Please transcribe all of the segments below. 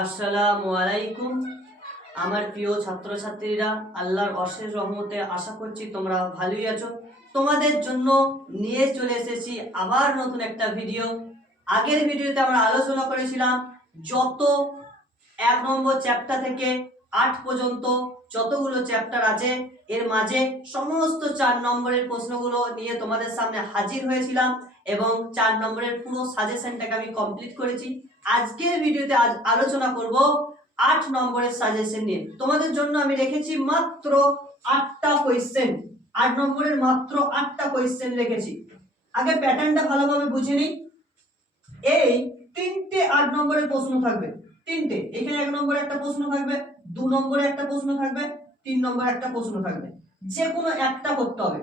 আসসালামু আলাইকুম। আমার প্রিয় ছাত্রছাত্রীরা, আল্লাহর অশেষ রহমতে আশা করছি তোমরা ভালোই আছো। তোমাদের জন্য নিয়ে চলে এসেছি আবার নতুন একটা ভিডিও আগের ভিডিওতে আমরা আলোচনা করেছিলাম যত এক নম্বর চ্যাপ্টার থেকে আট পর্যন্ত যতগুলো চ্যাপ্টার আছে, এর মাঝে সমস্ত চার নম্বরের প্রশ্নগুলো নিয়ে তোমাদের সামনে হাজির হয়েছিলাম এবং চার নম্বরের পুরো সাজেশনটাকে আমি কমপ্লিট করেছি। আজকের ভিডিওতে আজ আলোচনা করব আট নম্বরের সাজেশন নিয়ে। তোমাদের জন্য আমি রেখেছি মাত্র আটটা কোয়েশ্চেন আট নম্বরের মাত্র আটটা কোয়েশ্চেন রেখেছি। আগে প্যাটার্নটা ভালোভাবে বুঝে নিই। এই তিনটে আট নম্বরের প্রশ্ন থাকবে। তিনটে। এখানে এক নম্বরে একটা প্রশ্ন থাকবে, দু নম্বরে একটা প্রশ্ন থাকবে, তিন নম্বরে একটা প্রশ্ন থাকবে। যে কোনো একটা করতে হবে।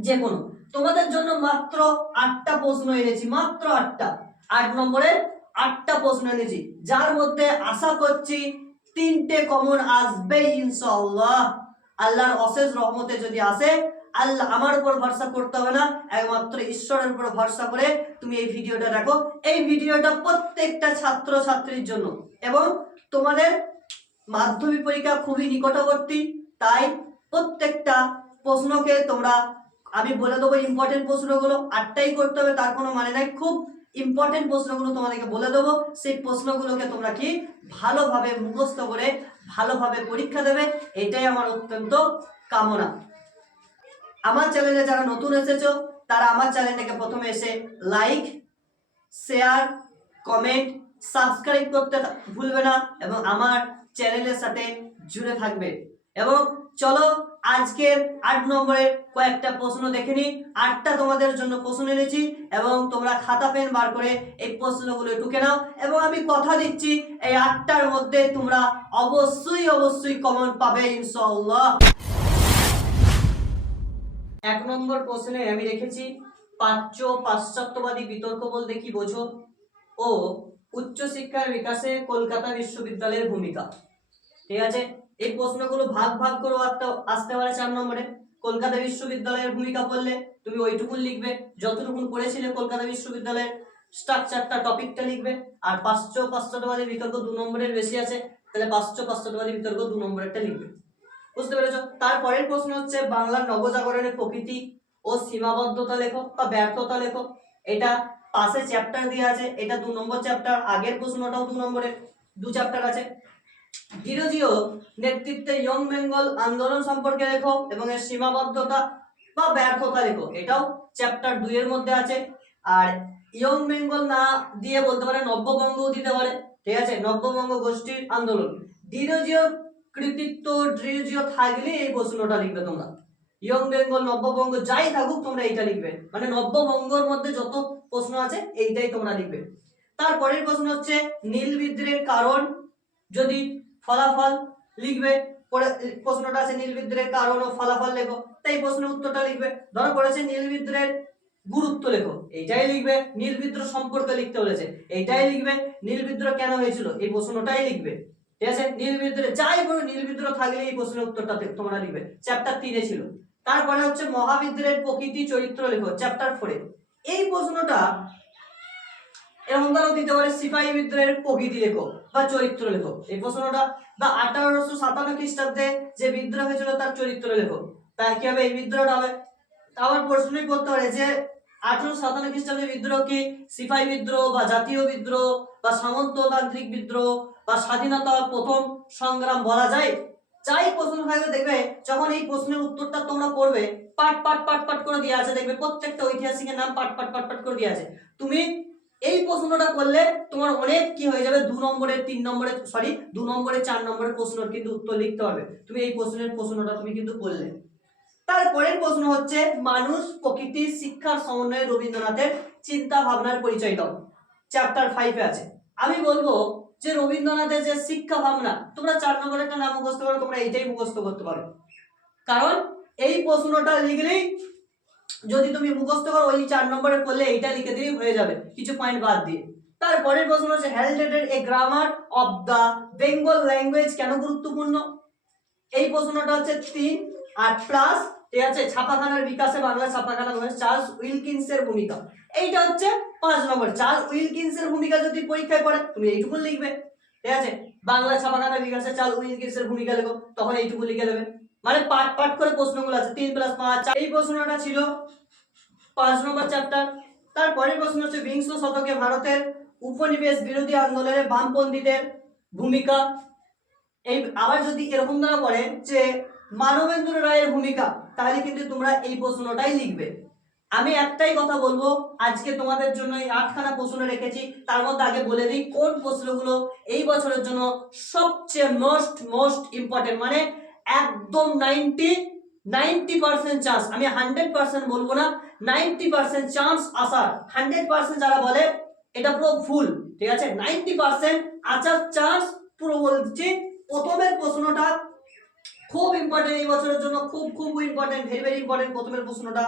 যে কোনো তোমাদের জন্য মাত্র আটটা প্রশ্ন এনেছি, মাত্র আটটা। আট নম্বরে আটটা প্রশ্ন এনেছি। যার মধ্যে আশা করছি তিনটে কমন আসবে ইনশাল্লাহ আল্লাহর অশেষ রহমতে যদি আসে, আল্লাহ আমার উপর ভরসা করতে হবে না। একমাত্র ঈশ্বরের উপর ভরসা করে তুমি এই ভিডিওটা দেখো। এই ভিডিওটা প্রত্যেকটা ছাত্র ছাত্রীর জন্য। এবং তোমাদের মাধ্যমিক পরীক্ষা খুবই নিকটবর্তী, তাই প্রত্যেকটা প্রশ্নকে তোমরা, আমি বলে দেবো ইম্পর্টেন্ট প্রশ্নগুলো, আটটাই করতে হবে, তার কোনো মানে নাই। খুব ইম্পর্টেন্ট প্রশ্নগুলো তোমাদেরকে বলে দেবো। সেই প্রশ্নগুলোকে তোমরা কি ভালোভাবে মুখস্থ করে, ভালোভাবে পরীক্ষা দেবে, এটাই আমার অত্যন্ত কামনা। আমার চ্যানেলে যারা নতুন এসেছ, তারা আমার চ্যানেলটাকে প্রথমে এসে লাইক শেয়ার কমেন্ট সাবস্ক্রাইব করতে ভুলবে না এবং আমার চ্যানেলের সাথে জুড়ে থাকবে। এবং চলো আজকের আট নম্বরের কয়েকটা প্রশ্ন দেখে নিই। আটটা তোমাদের জন্য প্রশ্ন এনেছি এবং তোমরা খাতা পেন বার করে এই প্রশ্নগুলো টুকে নাও এবং আমি কথা দিচ্ছি, এই আটটার মধ্যে তোমরা অবশ্যই অবশ্যই কমন পাবে ইনশাআল্লাহ। এক নম্বর প্রশ্নে আমি রেখেছি প্রাচ্য পাশ্চাত্যবাদী বিতর্ক বলতে কি বোঝো? ও, উচ্চশিক্ষার বিকাশে কলকাতা বিশ্ববিদ্যালয়ের ভূমিকা। ঠিক আছে? এই প্রশ্নগুলো ভাগ ভাগ করে আসতে- পারে চার নম্বরে। কলকাতা বিশ্ববিদ্যালয়ের ভূমিকা পড়লে তুমি ওইটুকু লিখবে যতটুকু পড়েছিলে কলকাতা বিশ্ববিদ্যালয়ের স্ট্রাকচারটা, টপিকটা লিখবে। আর পাশ্চ পাশ্চাত্যবাদী বিতর্ক দু নম্বরের বেশি আছে, তাহলে পাশ্চ পাশ্চাত্যবাদী বিতর্ক দু নম্বরেরটা লিখবে। বুঝতে পেরেছ? তারপরের প্রশ্ন হচ্ছে, বাংলার নবজাগরণের প্রকৃতি ও সীমাবদ্ধতা লেখো বা ব্যর্থতা লেখো। এটা পাশে চ্যাপ্টার দিয়ে আছে, এটা দু নম্বর চ্যাপ্টার আগের প্রশ্নটাও দু নম্বরের, দু চ্যাপ্টার আছে। ডিরোজিও নেতৃত্বে ইয়ং বেঙ্গল আন্দোলন সম্পর্কে লেখো এবং এর সীমাবদ্ধতা বা ব্যর্থতা লেখো। এটাও চ্যাপ্টার দুই এর মধ্যে আছে। আর ইয়ং বেঙ্গল না দিয়ে বলতে পারে নব্যবঙ্গও দিতে পারে। ঠিক আছে? নব্যবঙ্গ গোষ্ঠীর আন্দোলন। ডিরোজিও কৃতিত্ব ডিরোজিও থাকলে এই প্রশ্নটা লিখবে তোমরা। ইয়ং বেঙ্গল নব্যবঙ্গ যাই থাকুক, তোমরা এইটা লিখবে। মানে নব্যবঙ্গর মধ্যে যত প্রশ্ন আছে, এইটাই তোমরা লিখবে। তারপরের প্রশ্ন হচ্ছে, নীল বিদ্রোহের কারণ যদি ফলাফল লিখবে প্রশ্নটা আছে নীল বিদ্রোহের কারণ ও ফলাফল লেখো। তাই প্রশ্নের উত্তরটা লিখবে। ধরো পড়েছে নীল বিদ্রোহের গুরুত্ব লেখো। এইটাই লিখবে নীল বিদ্রোহ সম্পর্কে লিখতে বলেছে। এইটাই লিখবে নীল বিদ্রোহ কেন হয়েছিল? এই প্রশ্নটাই লিখবে। ঠিক আছে? নীল বিদ্রোহ, যাই বলো নীল বিদ্রোহ থাকলে এই প্রশ্নের উত্তরটা তোমরা লিখবে। চ্যাপ্টার তিনে ছিল। তারপরে হচ্ছে মহাবিদ্রোহের প্রকৃতি চরিত্র লেখো চ্যাপ্টার ফোরে এই প্রশ্নটা এরকম দিতে পারে সিপাহী বিদ্রোহের প্রকৃতি লেখো বা চরিত্র লেখো। এই প্রশ্নটা বা আঠারোশো সাতান্ন খ্রিস্টাব্দে যে বিদ্রোহ হয়েছিল তার চরিত্র লেখো। তাই কি হবে? এই বিদ্রোহটা হবে? আবার প্রশ্নই করতে পারে যে আঠারোশো সাতান্ন খ্রিস্টাব্দে বিদ্রোহ কি? সিপাহী বিদ্রোহ বা জাতীয় বিদ্রোহ বা সামন্ততান্ত্রিক বিদ্রোহ বা স্বাধীনতার প্রথম সংগ্রাম বলা যায়? যাই প্রশ্ন থাকবে দেখবে, যখন এই প্রশ্নের উত্তরটা তোমরা পড়বে, পাট পাট পাট পাট করে দিয়ে আছে, দেখবে প্রত্যেকটা ঐতিহাসিকের নাম পাট পাট পাট পাট করে দিয়ে আছে। তুমি এই প্রশ্নটা করলে তোমার অনেক কি হয়ে যাবে? দু নম্বরের তিন নম্বরের সরি দু নম্বরের চার নম্বরের প্রশ্নের কিন্তু উত্তর লিখতে পারবে তুমি এই প্রশ্নের প্রশ্নটা তুমি কিন্তু করলে। তারপরের প্রশ্ন হচ্ছে, মানুষ প্রকৃতি শিক্ষার সমন্বয়ে রবীন্দ্রনাথের চিন্তা ভাবনার পরিচয় দাও। চ্যাপ্টার ফাইভে আছে। আমি বলব যে রবীন্দ্রনাথের যে শিক্ষা ভাবনা তোমরা চার নম্বরের একটা নাম মুখস্থ করো, তোমরা এইটাই মুখস্থ করতে পারো। কারণ এই প্রশ্নটা লিখলেই যদি তুমি মুখস্থ করো, ওই চার নম্বরে করলে এইটা লিখে দিলেই হয়ে যাবে। কিছু পয়েন্ট বাদ দিয়ে। তারপরের প্রশ্ন হচ্ছে Halhed's a grammar of the Bengal language কেন গুরুত্বপূর্ণ? এই প্রশ্নটা হচ্ছে তিন, আর প্লাস ঠিক আছে ছাপাখানার বিকাশে বাংলা ছাপাখানা চার্লস উইলকিন্সের ভূমিকা। এইটা হচ্ছে পাঁচ নম্বর। চার্লস উইলকিন্সের ভূমিকা যদি পরীক্ষায় পড়ে, তুমি এইটুকু লিখবে। ঠিক আছে? বাংলা ছাপাখানা বিকাশে চাল উইলকিসের ভূমিকা লেখো, তখন এইটুকু লিখে দেবে। মানে পাট পাট করে প্রশ্নগুলো আছে। তিন প্লাস পাঁচ এই প্রশ্নটা ছিল পাঁচ নম্বর চ্যাপ্টার তারপরের প্রশ্ন হচ্ছে, বিংশ শতকে ভারতের উপনিবেশ বিরোধী আন্দোলনে বামপন্থীদের ভূমিকা। এই আবার যদি এরকম দ্বারা পড়ে যে, মানবেন্দ্র রায়ের ভূমিকা, তাহলে কিন্তু তোমরা এই প্রশ্নটাই লিখবে। আমি একটাই কথা বলব, আজকে তোমাদের জন্য এই আটখানা প্রশ্ন রেখেছি। তার মধ্যে আগে বলে দিই, কোন প্রশ্নগুলো এই বছরের জন্য সবচেয়ে মোস্ট মোস্ট ইম্পর্টেন্ট মানে একদম নাইনটি নাইনটি পার্সেন্ট চান্স আমি হান্ড্রেড পার্সেন্ট বলব না নাইনটি পার্সেন্ট চান্স আসার। হান্ড্রেড পার্সেন্ট যারা বলে, এটা পুরো ফুল ঠিক আছে? নাইনটি পার্সেন্ট আসার চান্স পুরো বলছি। প্রথমের প্রশ্নটা খুব ইম্পর্টেন্ট এই বছরের জন্য, খুব খুব ইম্পর্টেন্ট ভেরি ভেরি ইম্পর্টেন্ট প্রথমের প্রশ্নটা।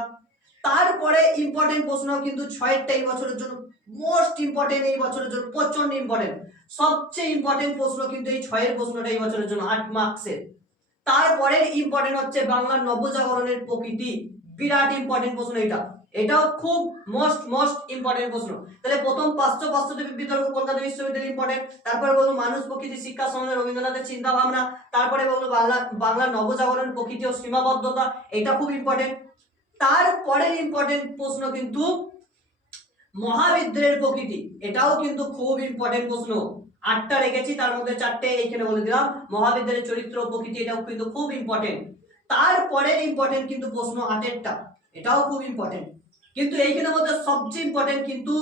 তারপরে ইম্পর্টেন্ট প্রশ্ন কিন্তু ছয়েরটা এই বছরের জন্য মোস্ট ইম্পর্টেন্ট এই বছরের জন্য প্রচণ্ড ইম্পর্টেন্ট সবচেয়ে ইম্পর্টেন্ট প্রশ্ন কিন্তু এই ছয়ের প্রশ্নটা এই বছরের জন্য, আট মার্কসের তারপরে ইম্পর্টেন্ট হচ্ছে বাংলার নবজাগরণের প্রকৃতি। বিরাট ইম্পর্টেন্ট প্রশ্ন এটা। এটাও খুব মোস্ট মোস্ট ইম্পর্টেন্ট প্রশ্ন। তাহলে প্রথম পাঁচশো পাঁচশো বিতর্ক কলকাতা বিশ্ববিদ্যালয় ইম্পর্টেন্ট তারপরে বলব মানুষ প্রকৃতি, শিক্ষা সম্বন্ধে রবীন্দ্রনাথের চিন্তা ভাবনা তারপরে বলব বাংলা, বাংলার নবজাগরণ, প্রকৃতি ও সীমাবদ্ধতা। এটা খুব ইম্পর্টেন্ট তারপরের ইম্পর্টেন্ট প্রশ্ন কিন্তু মহাবিদ্যালয়ের প্রকৃতি। এটাও কিন্তু খুব ইম্পর্টেন্ট প্রশ্ন। আটটা রেখেছি, তার মধ্যে চারটে এইখানে বলে দিলাম। মহাবিদ্যালয়ের চরিত্র প্রকৃতি এটাও কিন্তু খুব ইম্পর্টেন্ট তারপরের ইম্পর্টেন্ট কিন্তু প্রশ্ন আটেরটা। এটাও খুব ইম্পর্টেন্ট কিন্তু এইখানের মধ্যে সবচেয়ে ইম্পর্টেন্ট কিন্তু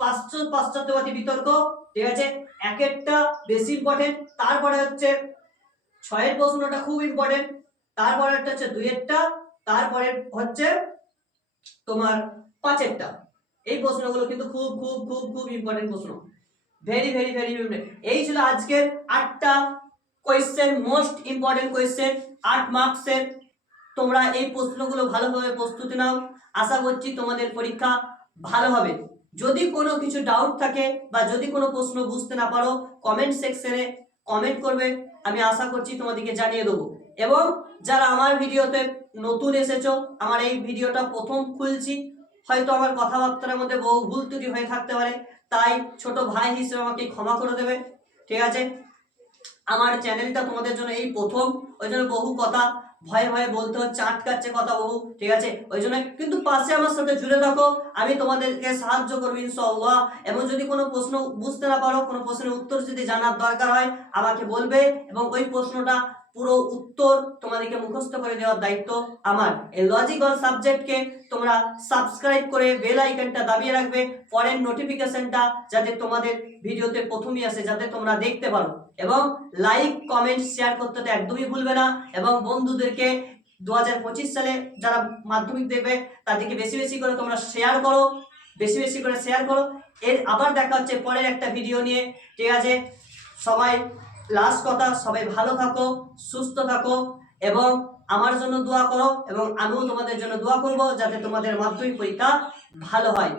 পাশ্চাত্য পাশ্চাত্যবাদী বিতর্ক, ঠিক আছে? এক একটা বেশি ইম্পর্টেন্ট তারপরে হচ্ছে ছয়ের প্রশ্নটা খুব ইম্পর্টেন্ট তারপরে একটা হচ্ছে দুইয়েরটা। তারপরে হচ্ছে তোমার পাঁচেরটা। এই প্রশ্নগুলো কিন্তু খুব খুব খুব খুব ইম্পর্টেন্ট প্রশ্ন। ভেরি ভেরি ভেরি এই ছিল আজকের আটটা কোয়েশ্চেন মোস্ট ইম্পর্টেন্ট কোয়েশ্চেন আট মার্কসের তোমরা এই প্রশ্নগুলো ভালোভাবে প্রস্তুতি নাও। আশা করছি তোমাদের পরীক্ষা ভালো হবে। যদি কোনো কিছু ডাউট থাকে বা যদি কোনো প্রশ্ন বুঝতে না পারো কমেন্ট সেকশনে কমেন্ট করবে। আমি আশা করছি তোমাদেরকে জানিয়ে দেবো। এবং যারা আমার ভিডিওতে নতুন এসেছ, আমার এই ভিডিওটা প্রথম খুলছি। হয়তো আমার কথাবার্তার মধ্যে বহু ভুল ত্রুটি হয়ে থাকতে পারে। তাই ছোট ভাই হিসেবে আমাকে ক্ষমা করে দেবে, ঠিক আছে? আমার চ্যানেলটা তোমাদের জন্য এই প্রথম, ওই জন্য বহু কথা ভয়ে ভয়ে বলতে হচ্ছে, আটকাচ্ছে কথা বহু, ঠিক আছে? ওই জন্য কিন্তু পাশে আমার সাথে জুড়ে থাকো, আমি তোমাদেরকে সাহায্য করব ইনশাআল্লাহ। এবং যদি কোনো প্রশ্ন বুঝতে না পারো, কোনো প্রশ্নের উত্তর যদি জানার দরকার হয়, আমাকে বলবে এবং ওই প্রশ্নটা পুরো উত্তর তোমাদেরকে মুখস্থ করে দেওয়ার দায়িত্ব আমার। এই লজিক্যাল সাবজেক্টকে তোমরা সাবস্ক্রাইব করে বেল আইকনটা দাবিয়ে রাখবে, পরের নোটিফিকেশনটা যাতে তোমাদের ভিডিওতে প্রথমেই আসে, যাতে তোমরা দেখতে পারো। এবং লাইক কমেন্ট শেয়ার করতে তো একদমই ভুলবে না। এবং বন্ধুদেরকে দু হাজার পঁচিশ সালে যারা মাধ্যমিক দেবে, তাদেরকে বেশি বেশি করে তোমরা শেয়ার করো, বেশি বেশি করে শেয়ার করো। এর আবার দেখা হচ্ছে পরের একটা ভিডিও নিয়ে। ঠিক আছে? সবাই লাস্ট কথা, সবাই ভালো থাকো, সুস্থ থাকো এবং আমার জন্য দোয়া করো এবং আমিও তোমাদের জন্য দোয়া করব যাতে তোমাদের মাধ্যমিক পরীক্ষা ভালো হয়।